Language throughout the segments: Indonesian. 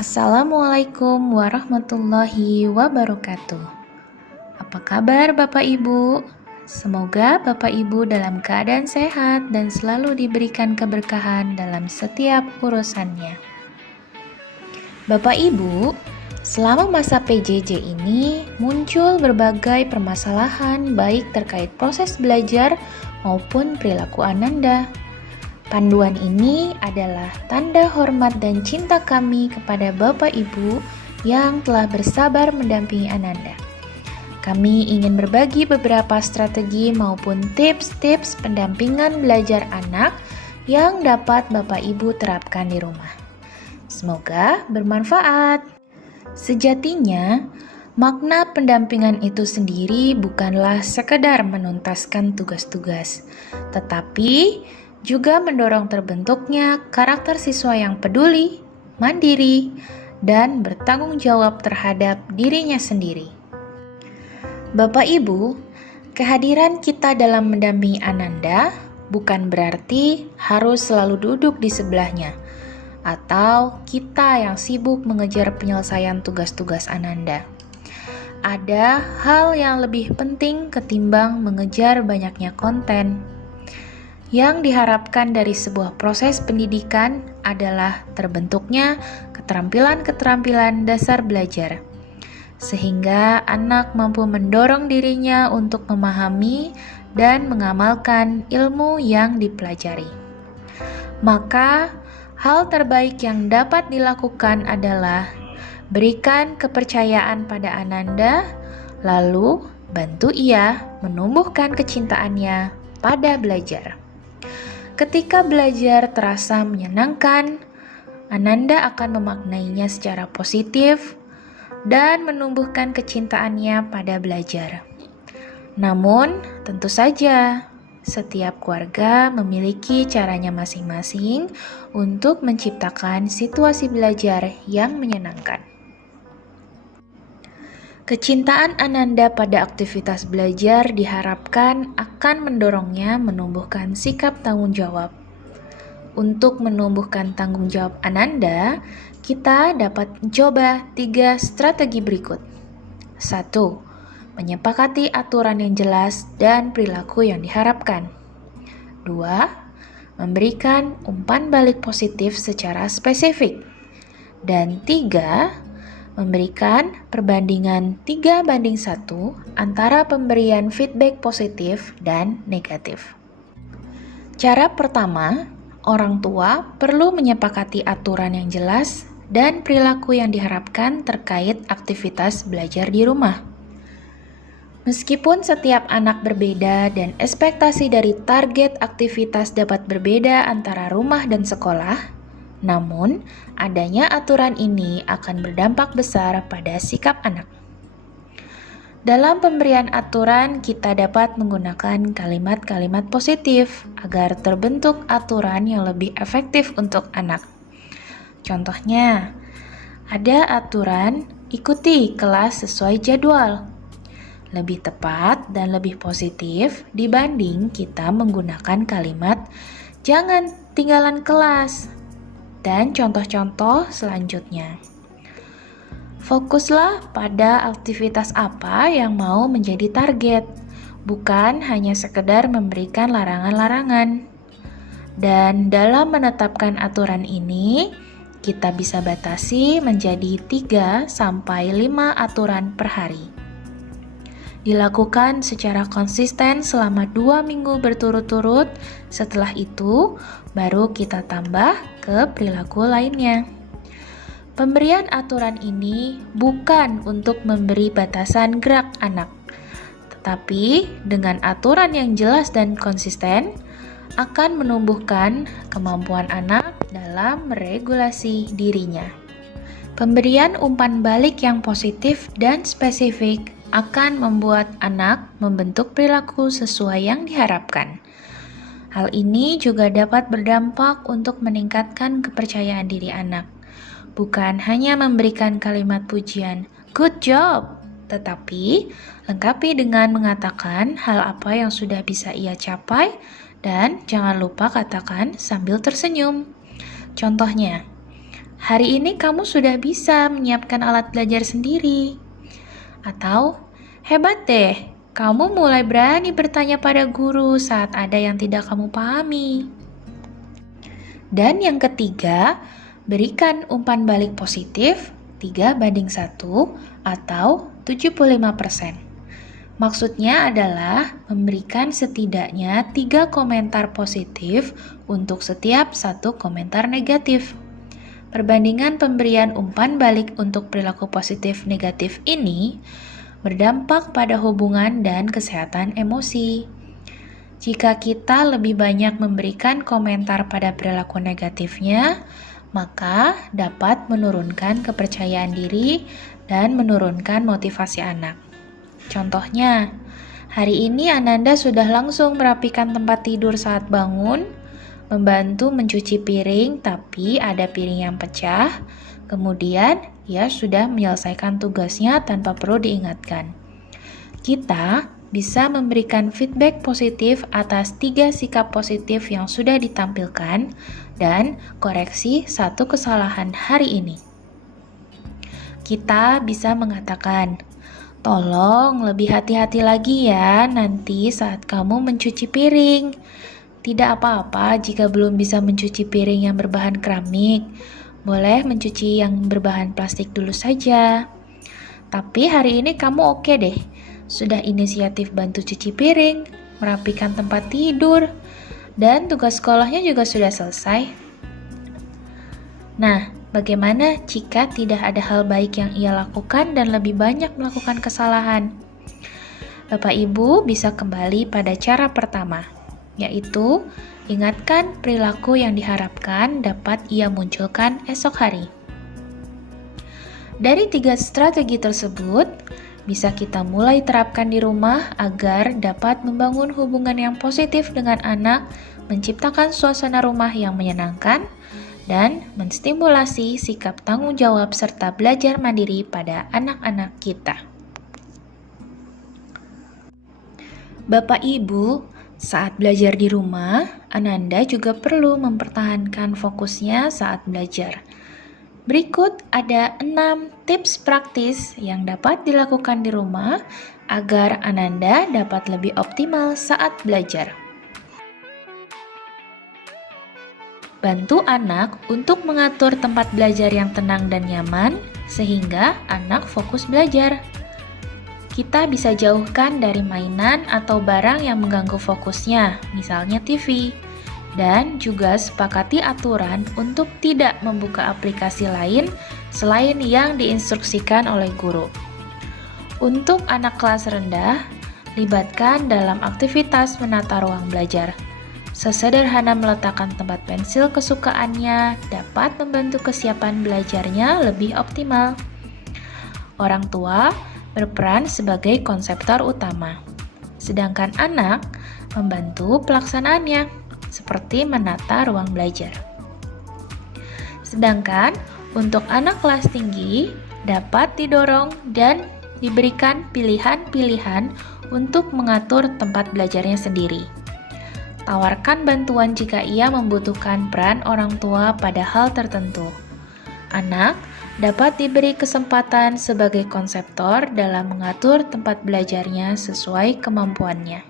Assalamualaikum warahmatullahi wabarakatuh. Apa kabar Bapak Ibu? Semoga Bapak Ibu dalam keadaan sehat dan selalu diberikan keberkahan dalam setiap urusannya. Bapak Ibu, selama masa PJJ ini muncul berbagai permasalahan baik terkait proses belajar maupun perilaku Ananda. Panduan ini adalah tanda hormat dan cinta kami kepada Bapak Ibu yang telah bersabar mendampingi Ananda. Kami ingin berbagi beberapa strategi maupun tips-tips pendampingan belajar anak yang dapat Bapak Ibu terapkan di rumah. Semoga bermanfaat. Sejatinya, makna pendampingan itu sendiri bukanlah sekedar menuntaskan tugas-tugas, tetapi juga mendorong terbentuknya karakter siswa yang peduli, mandiri, dan bertanggung jawab terhadap dirinya sendiri. Bapak Ibu, kehadiran kita dalam mendampingi Ananda bukan berarti harus selalu duduk di sebelahnya, atau kita yang sibuk mengejar penyelesaian tugas-tugas Ananda. Ada hal yang lebih penting ketimbang mengejar banyaknya konten. Yang diharapkan dari sebuah proses pendidikan adalah terbentuknya keterampilan-keterampilan dasar belajar, sehingga anak mampu mendorong dirinya untuk memahami dan mengamalkan ilmu yang dipelajari. Maka, hal terbaik yang dapat dilakukan adalah berikan kepercayaan pada Ananda, lalu bantu ia menumbuhkan kecintaannya pada belajar. Ketika belajar terasa menyenangkan, Ananda akan memaknainya secara positif dan menumbuhkan kecintaannya pada belajar. Namun, tentu saja, setiap keluarga memiliki caranya masing-masing untuk menciptakan situasi belajar yang menyenangkan. Kecintaan Ananda pada aktivitas belajar diharapkan akan mendorongnya menumbuhkan sikap tanggung jawab. Untuk menumbuhkan tanggung jawab Ananda, kita dapat mencoba 3 strategi berikut. 1. Menyepakati aturan yang jelas dan perilaku yang diharapkan. 2. Memberikan umpan balik positif secara spesifik. Dan 3. Memberikan perbandingan 3:1 antara pemberian feedback positif dan negatif. Cara pertama, orang tua perlu menyepakati aturan yang jelas dan perilaku yang diharapkan terkait aktivitas belajar di rumah. Meskipun setiap anak berbeda dan ekspektasi dari target aktivitas dapat berbeda antara rumah dan sekolah, namun, adanya aturan ini akan berdampak besar pada sikap anak. Dalam pemberian aturan, kita dapat menggunakan kalimat-kalimat positif agar terbentuk aturan yang lebih efektif untuk anak. Contohnya, ada aturan ikuti kelas sesuai jadwal. Lebih tepat dan lebih positif dibanding kita menggunakan kalimat jangan tinggalan kelas. Dan contoh-contoh selanjutnya. Fokuslah pada aktivitas apa yang mau menjadi target, bukan hanya sekedar memberikan larangan-larangan. Dan dalam menetapkan aturan ini, kita bisa batasi menjadi 3-5 aturan per hari. Dilakukan secara konsisten selama 2 minggu berturut-turut. Setelah itu, baru kita tambah ke perilaku lainnya. Pemberian aturan ini bukan untuk memberi batasan gerak anak, tetapi dengan aturan yang jelas dan konsisten akan menumbuhkan kemampuan anak dalam meregulasi dirinya. Pemberian umpan balik yang positif dan spesifik akan membuat anak membentuk perilaku sesuai yang diharapkan. Hal ini juga dapat berdampak untuk meningkatkan kepercayaan diri anak. Bukan hanya memberikan kalimat pujian, "Good job!" tetapi lengkapi dengan mengatakan hal apa yang sudah bisa ia capai dan jangan lupa katakan sambil tersenyum. Contohnya, Hari ini kamu sudah bisa menyiapkan alat belajar sendiri. Atau, hebat deh, kamu mulai berani bertanya pada guru saat ada yang tidak kamu pahami. Dan yang ketiga, berikan umpan balik positif 3:1 atau 75%. Maksudnya adalah memberikan setidaknya 3 komentar positif untuk setiap 1 komentar negatif. Perbandingan pemberian umpan balik untuk perilaku positif negatif ini berdampak pada hubungan dan kesehatan emosi. Jika kita lebih banyak memberikan komentar pada perilaku negatifnya, maka dapat menurunkan kepercayaan diri dan menurunkan motivasi anak. Contohnya, hari ini Ananda sudah langsung merapikan tempat tidur saat bangun, membantu mencuci piring tapi ada piring yang pecah, kemudian ia sudah menyelesaikan tugasnya tanpa perlu diingatkan. Kita bisa memberikan feedback positif atas 3 sikap positif yang sudah ditampilkan dan koreksi 1 kesalahan hari ini. Kita bisa mengatakan, tolong lebih hati-hati lagi ya nanti saat kamu mencuci piring. Tidak apa-apa jika belum bisa mencuci piring yang berbahan keramik. Boleh mencuci yang berbahan plastik dulu saja. Tapi hari ini kamu oke deh. Sudah inisiatif bantu cuci piring, merapikan tempat tidur, dan tugas sekolahnya juga sudah selesai. Nah, bagaimana jika tidak ada hal baik yang ia lakukan dan lebih banyak melakukan kesalahan? Bapak Ibu bisa kembali pada cara pertama, yaitu ingatkan perilaku yang diharapkan dapat ia munculkan esok hari. Dari 3 strategi tersebut, bisa kita mulai terapkan di rumah agar dapat membangun hubungan yang positif dengan anak, menciptakan suasana rumah yang menyenangkan, dan menstimulasi sikap tanggung jawab serta belajar mandiri pada anak-anak kita. Bapak Ibu, saat belajar di rumah, Ananda juga perlu mempertahankan fokusnya saat belajar. Berikut ada 6 tips praktis yang dapat dilakukan di rumah agar Ananda dapat lebih optimal saat belajar. Bantu anak untuk mengatur tempat belajar yang tenang dan nyaman, sehingga anak fokus belajar. Kita bisa jauhkan dari mainan atau barang yang mengganggu fokusnya, misalnya TV. Dan juga sepakati aturan untuk tidak membuka aplikasi lain selain yang diinstruksikan oleh guru. Untuk anak kelas rendah, libatkan dalam aktivitas menata ruang belajar. Sesederhana meletakkan tempat pensil kesukaannya dapat membantu kesiapan belajarnya lebih optimal. Orang tua berperan sebagai konseptor utama, sedangkan anak membantu pelaksanaannya, seperti menata ruang belajar. Sedangkan untuk anak kelas tinggi dapat didorong dan diberikan pilihan-pilihan untuk mengatur tempat belajarnya sendiri. Tawarkan bantuan jika ia membutuhkan peran orang tua pada hal tertentu. Anak dapat diberi kesempatan sebagai konseptor dalam mengatur tempat belajarnya sesuai kemampuannya.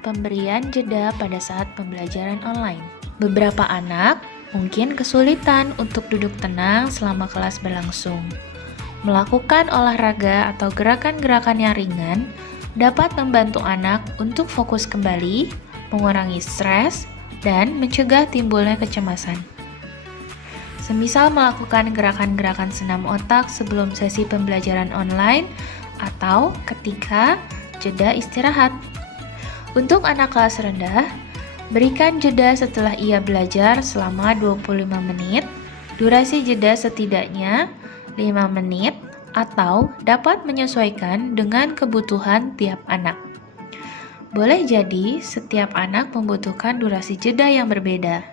Pemberian jeda pada saat pembelajaran online. Beberapa anak mungkin kesulitan untuk duduk tenang selama kelas berlangsung. Melakukan olahraga atau gerakan-gerakan yang ringan dapat membantu anak untuk fokus kembali, mengurangi stres, dan mencegah timbulnya kecemasan. Semisal melakukan gerakan-gerakan senam otak sebelum sesi pembelajaran online atau ketika jeda istirahat. Untuk anak kelas rendah, berikan jeda setelah ia belajar selama 25 menit, durasi jeda setidaknya 5 menit, atau dapat menyesuaikan dengan kebutuhan tiap anak. Boleh jadi setiap anak membutuhkan durasi jeda yang berbeda.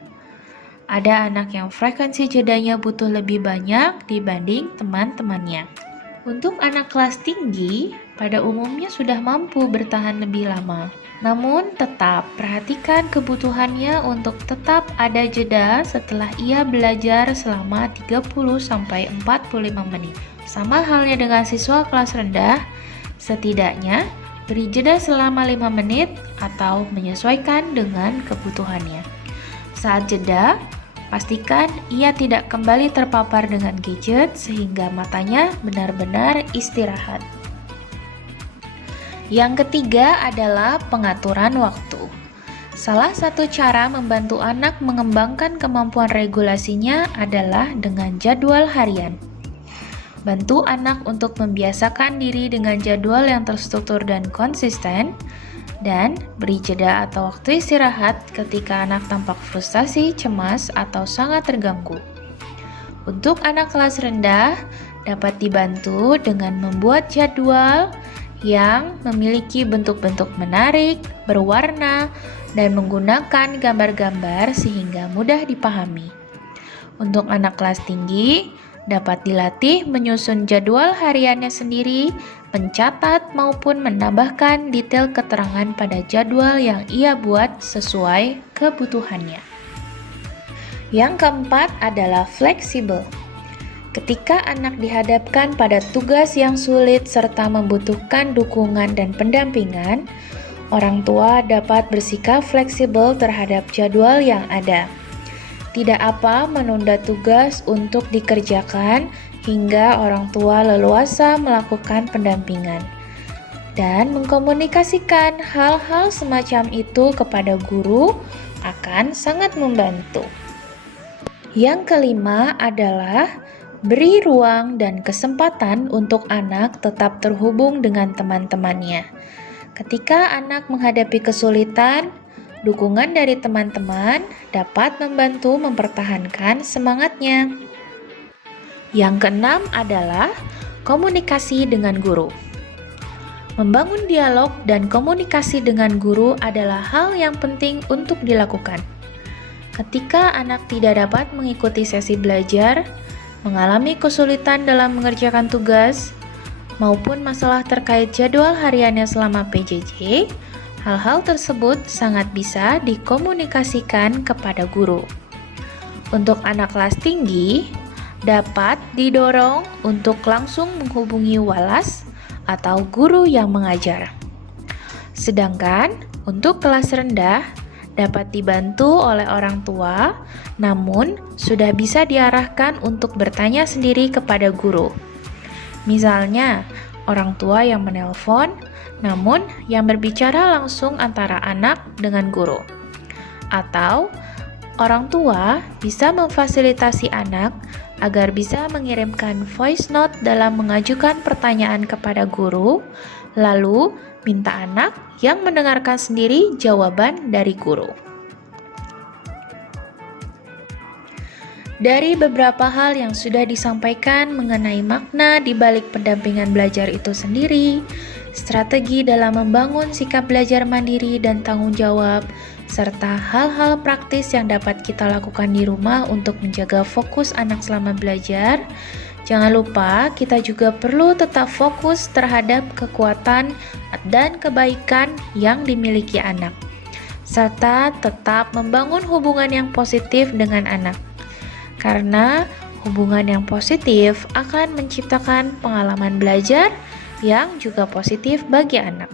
Ada anak yang frekuensi jedanya butuh lebih banyak dibanding teman-temannya. Untuk anak kelas tinggi, pada umumnya sudah mampu bertahan lebih lama. Namun tetap perhatikan kebutuhannya untuk tetap ada jeda setelah ia belajar selama 30-45 menit. Sama halnya dengan siswa kelas rendah, setidaknya beri jeda selama 5 menit atau menyesuaikan dengan kebutuhannya. Saat jeda, pastikan ia tidak kembali terpapar dengan gadget sehingga matanya benar-benar istirahat. Yang ketiga adalah pengaturan waktu. Salah satu cara membantu anak mengembangkan kemampuan regulasinya adalah dengan jadwal harian. Bantu anak untuk membiasakan diri dengan jadwal yang terstruktur dan konsisten, dan beri jeda atau waktu istirahat ketika anak tampak frustasi, cemas, atau sangat terganggu. Untuk anak kelas rendah, dapat dibantu dengan membuat jadwal yang memiliki bentuk-bentuk menarik, berwarna, dan menggunakan gambar-gambar sehingga mudah dipahami. Untuk anak kelas tinggi, dapat dilatih menyusun jadwal hariannya sendiri, mencatat maupun menambahkan detail keterangan pada jadwal yang ia buat sesuai kebutuhannya. Yang keempat adalah fleksibel. Ketika anak dihadapkan pada tugas yang sulit serta membutuhkan dukungan dan pendampingan, orang tua dapat bersikap fleksibel terhadap jadwal yang ada. Tidak apa menunda tugas untuk dikerjakan hingga orang tua leluasa melakukan pendampingan dan mengkomunikasikan hal-hal semacam itu kepada guru akan sangat membantu. Yang kelima adalah beri ruang dan kesempatan untuk anak tetap terhubung dengan teman-temannya. Ketika anak menghadapi kesulitan, dukungan dari teman-teman dapat membantu mempertahankan semangatnya. Yang keenam adalah komunikasi dengan guru. Membangun dialog dan komunikasi dengan guru adalah hal yang penting untuk dilakukan. Ketika anak tidak dapat mengikuti sesi belajar, mengalami kesulitan dalam mengerjakan tugas, maupun masalah terkait jadwal hariannya selama PJJ, hal-hal tersebut sangat bisa dikomunikasikan kepada guru. Untuk anak kelas tinggi, dapat didorong untuk langsung menghubungi walas atau guru yang mengajar. Sedangkan untuk kelas rendah, dapat dibantu oleh orang tua, namun sudah bisa diarahkan untuk bertanya sendiri kepada guru. Misalnya, orang tua yang menelpon, namun yang berbicara langsung antara anak dengan guru. Atau orang tua bisa memfasilitasi anak agar bisa mengirimkan voice note dalam mengajukan pertanyaan kepada guru, lalu minta anak yang mendengarkan sendiri jawaban dari guru. Dari beberapa hal yang sudah disampaikan mengenai makna di balik pendampingan belajar itu sendiri, strategi dalam membangun sikap belajar mandiri dan tanggung jawab, serta hal-hal praktis yang dapat kita lakukan di rumah untuk menjaga fokus anak selama belajar, jangan lupa kita juga perlu tetap fokus terhadap kekuatan dan kebaikan yang dimiliki anak, serta tetap membangun hubungan yang positif dengan anak. Karena hubungan yang positif akan menciptakan pengalaman belajar yang juga positif bagi anak.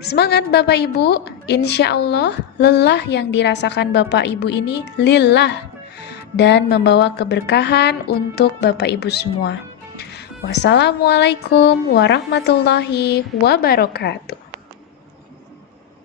Semangat Bapak Ibu, insya Allah lelah yang dirasakan Bapak Ibu ini lillah dan membawa keberkahan untuk Bapak Ibu semua. Wassalamualaikum warahmatullahi wabarakatuh.